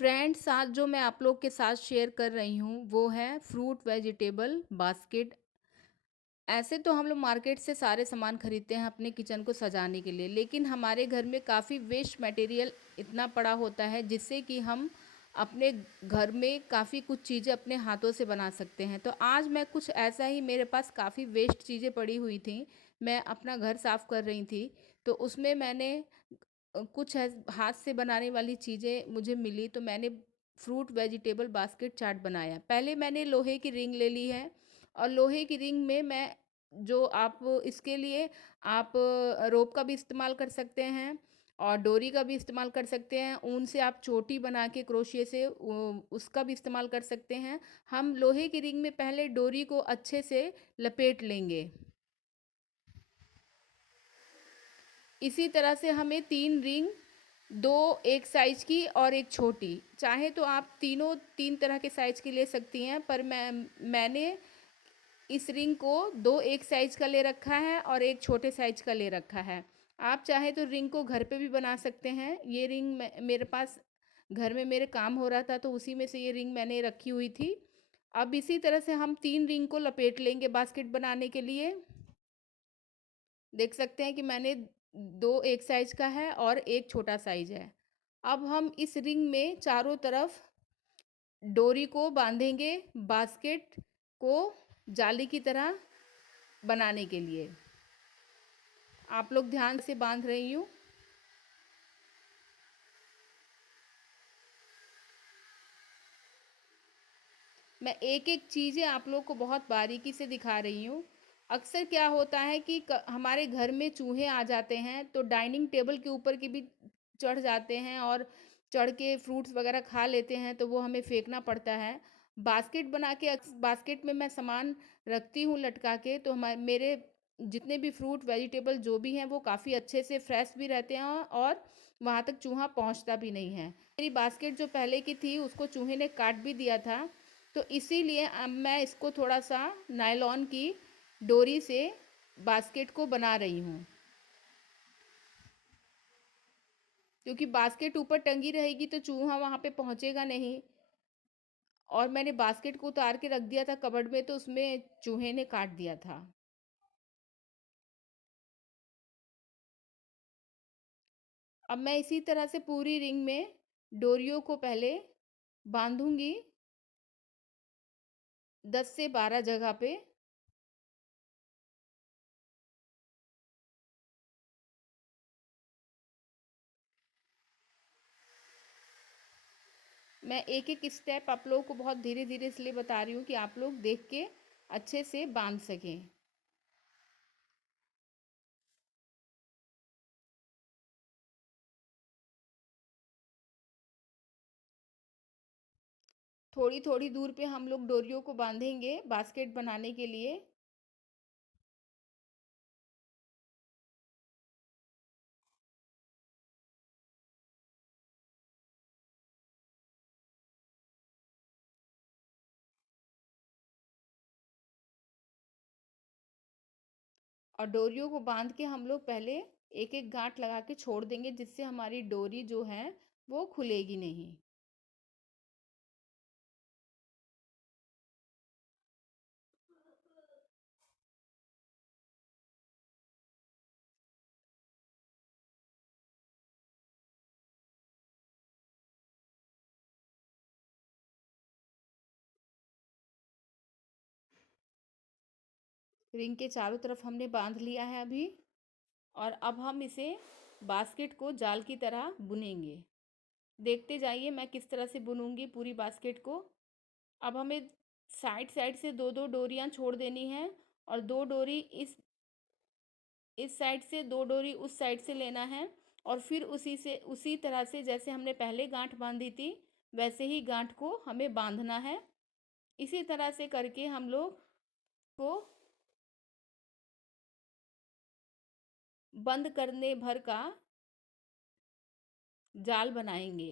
Friends, आज जो मैं आप लोग के साथ शेयर कर रही हूँ वो है फ्रूट वेजिटेबल बास्केट। ऐसे तो हम लोग मार्केट से सारे सामान खरीदते हैं अपने किचन को सजाने के लिए, लेकिन हमारे घर में काफ़ी वेस्ट मटेरियल इतना पड़ा होता है जिससे कि हम अपने घर में काफ़ी कुछ चीज़ें अपने हाथों से बना सकते हैं। तो आज मैं कुछ ऐसा ही, मेरे पास काफ़ी वेस्ट चीज़ें पड़ी हुई थी, मैं अपना घर साफ़ कर रही थी, तो उसमें मैंने कुछ हाथ से बनाने वाली चीज़ें मुझे मिली, तो मैंने फ्रूट वेजिटेबल बास्केट चार्ट बनाया। पहले मैंने लोहे की रिंग ले ली है, और लोहे की रिंग में मैं जो आप इसके लिए आप रोप का भी इस्तेमाल कर सकते हैं और डोरी का भी इस्तेमाल कर सकते हैं। ऊन से आप चोटी बना के क्रोशिए से उसका भी इस्तेमाल कर सकते हैं। हम लोहे की रिंग में पहले डोरी को अच्छे से लपेट लेंगे। इसी तरह से हमें 3 रिंग, 2 एक साइज़ की और एक छोटी, चाहे तो आप तीनों 3 तरह के साइज़ की ले सकती हैं, पर मैंने इस रिंग को 2 एक साइज़ का ले रखा है और एक छोटे साइज़ का ले रखा है। आप चाहे तो रिंग को घर पे भी बना सकते हैं। ये रिंग मेरे पास घर में मेरे काम हो रहा था, तो उसी में से ये रिंग मैंने रखी हुई थी। अब इसी तरह से हम 3 रिंग को लपेट लेंगे बास्केट बनाने के लिए। देख सकते हैं कि मैंने 2 एक साइज़ का है और एक छोटा साइज़ है। अब हम इस रिंग में चारों तरफ डोरी को बांधेंगे बास्केट को जाली की तरह बनाने के लिए। आप लोग ध्यान से बांध रही हूँ। मैं एक एक चीज़ें आप लोग को बहुत बारीकी से दिखा रही हूँ। अक्सर क्या होता है कि हमारे घर में चूहे आ जाते हैं, तो डाइनिंग टेबल के ऊपर के भी चढ़ जाते हैं और चढ़ के फ्रूट्स वगैरह खा लेते हैं, तो वो हमें फेंकना पड़ता है। बास्केट बना के बास्केट में मैं सामान रखती हूँ लटका के, तो मेरे जितने भी फ्रूट वेजिटेबल जो भी हैं वो काफ़ी अच्छे से फ्रेश भी रहते हैं और वहाँ तक चूहा पहुँचता भी नहीं है। मेरी बास्केट जो पहले की थी उसको चूहे ने काट भी दिया था, तो इसीलिए अब मैं इसको थोड़ा सा नायलॉन की डोरी से बास्केट को बना रही हूँ, क्योंकि बास्केट ऊपर टंगी रहेगी तो चूहा वहाँ पे पहुँचेगा नहीं। और मैंने बास्केट को उतार के रख दिया था कबर्ड में, तो उसमें चूहे ने काट दिया था। अब मैं इसी तरह से पूरी रिंग में डोरियों को पहले बांधूंगी 10 से 12 जगह पे। मैं एक एक स्टेप आप लोगों को बहुत धीरे धीरे इसलिए बता रही हूँ कि आप लोग देख के अच्छे से बांध सकें। थोड़ी थोड़ी दूर पे हम लोग डोरियों को बांधेंगे बास्केट बनाने के लिए। और डोरियों को बांध के हम लोग पहले एक एक गांठ लगा के छोड़ देंगे, जिससे हमारी डोरी जो है वो खुलेगी नहीं। रिंग के चारों तरफ हमने बांध लिया है अभी। और अब हम इसे बास्केट को जाल की तरह बुनेंगे। देखते जाइए मैं किस तरह से बुनूंगी पूरी बास्केट को। अब हमें साइड साइड से दो दो डोरियां छोड़ देनी है, और दो डोरी इस साइड से, दो डोरी उस साइड से लेना है। और फिर उसी तरह से जैसे हमने पहले गांठ बांधी थी वैसे ही गांठ को हमें बांधना है। इसी तरह से करके हम लोग को बंद करने भर का जाल बनाएंगे।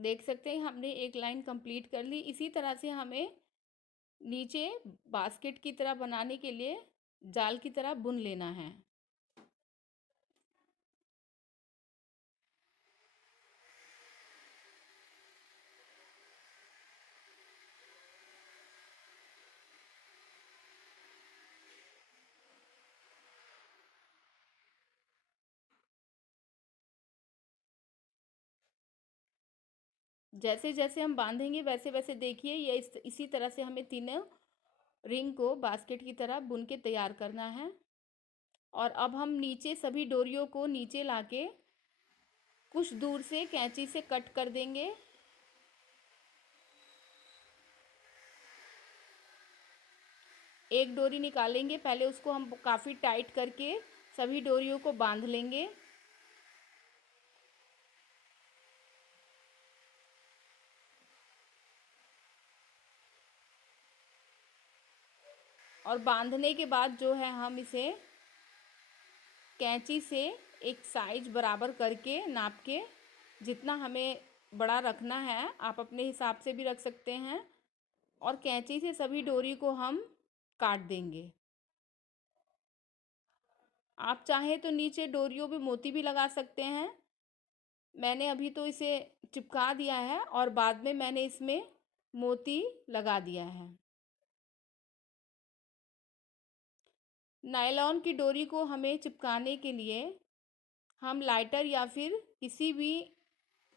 देख सकते हैं हमने एक लाइन कंप्लीट कर ली। इसी तरह से हमें नीचे बास्केट की तरह बनाने के लिए जाल की तरह बुन लेना है। जैसे जैसे हम बांधेंगे वैसे वैसे देखिए ये इसी तरह से हमें तीनों रिंग को बास्केट की तरह बुन के तैयार करना है। और अब हम नीचे सभी डोरियों को नीचे लाके कुछ दूर से कैंची से कट कर देंगे। एक डोरी निकालेंगे, पहले उसको हम काफ़ी टाइट करके सभी डोरियों को बांध लेंगे। और बांधने के बाद जो है हम इसे कैंची से एक साइज बराबर करके नाप के, जितना हमें बड़ा रखना है आप अपने हिसाब से भी रख सकते हैं, और कैंची से सभी डोरी को हम काट देंगे। आप चाहें तो नीचे डोरियों पे मोती भी लगा सकते हैं। मैंने अभी तो इसे चिपका दिया है और बाद में मैंने इसमें मोती लगा दिया है। नायलॉन की डोरी को हमें चिपकाने के लिए हम लाइटर या फिर किसी भी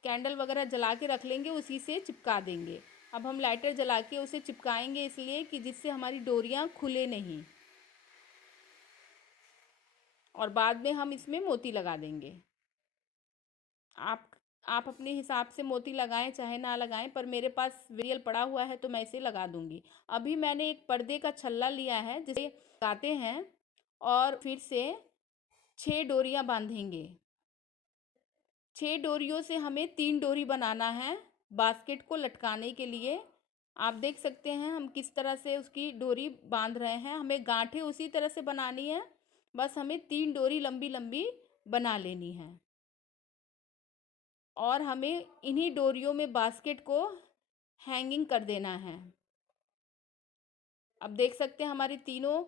कैंडल वगैरह जला के रख लेंगे, उसी से चिपका देंगे। अब हम लाइटर जला के उसे चिपकाएंगे इसलिए कि जिससे हमारी डोरियां खुले नहीं, और बाद में हम इसमें मोती लगा देंगे। आप आप अपने हिसाब से मोती लगाएं चाहे ना लगाएं, पर मेरे पास वेरियल पड़ा हुआ है तो मैं इसे लगा दूंगी। अभी मैंने एक पर्दे का छल्ला लिया है जिसे लगाते हैं और फिर से 6 डोरियां बांधेंगे। 6 डोरियों से हमें 3 डोरी बनाना है बास्केट को लटकाने के लिए। आप देख सकते हैं हम किस तरह से उसकी डोरी बांध रहे हैं। हमें गांठें उसी तरह से बनानी है, बस हमें 3 डोरी लंबी लंबी बना लेनी है। और हमें इन्हीं डोरियों में बास्केट को हैंगिंग कर देना है। अब देख सकते हैं हमारी तीनों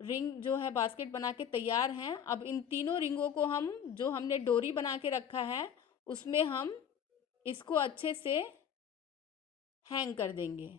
रिंग जो है बास्केट बना के तैयार हैं। अब इन तीनों रिंगों को हम जो हमने डोरी बना के रखा है उसमें हम इसको अच्छे से हैंग कर देंगे।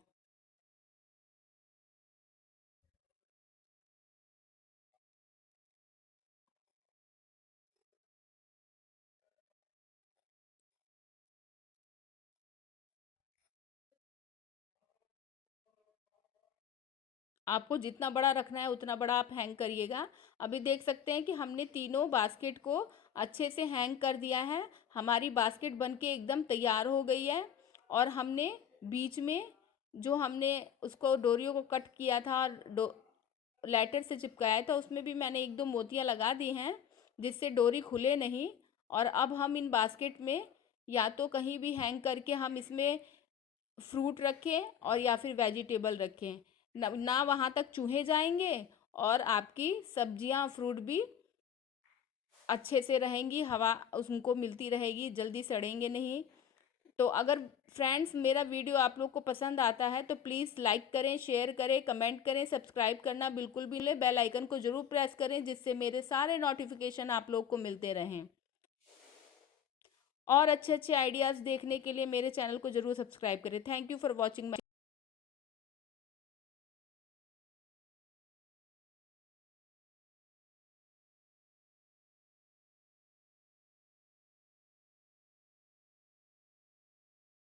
आपको जितना बड़ा रखना है उतना बड़ा आप हैंग करिएगा। अभी देख सकते हैं कि हमने तीनों बास्केट को अच्छे से हैंग कर दिया है। हमारी बास्केट बनके एकदम तैयार हो गई है। और हमने बीच में जो हमने उसको डोरियों को कट किया था और लाइटर से चिपकाया था उसमें भी मैंने एक दो मोतियाँ लगा दी हैं जिससे डोरी खुले नहीं। और अब हम इन बास्केट में या तो कहीं भी हैंग करके हम इसमें फ्रूट रखें और या फिर वेजिटेबल रखें, ना वहाँ तक चूहे जाएंगे और आपकी सब्जियां फ्रूट भी अच्छे से रहेंगी, हवा उनको मिलती रहेगी, जल्दी सड़ेंगे नहीं। तो अगर फ्रेंड्स मेरा वीडियो आप लोग को पसंद आता है तो प्लीज़ लाइक करें, शेयर करें, कमेंट करें, सब्सक्राइब करना बिल्कुल भी नहीं, बेल आइकन को ज़रूर प्रेस करें जिससे मेरे सारे नोटिफिकेशन आप लोग को मिलते रहें। और अच्छे अच्छे आइडियाज़ देखने के लिए मेरे चैनल को ज़रूर सब्सक्राइब करें। Thank you for watching my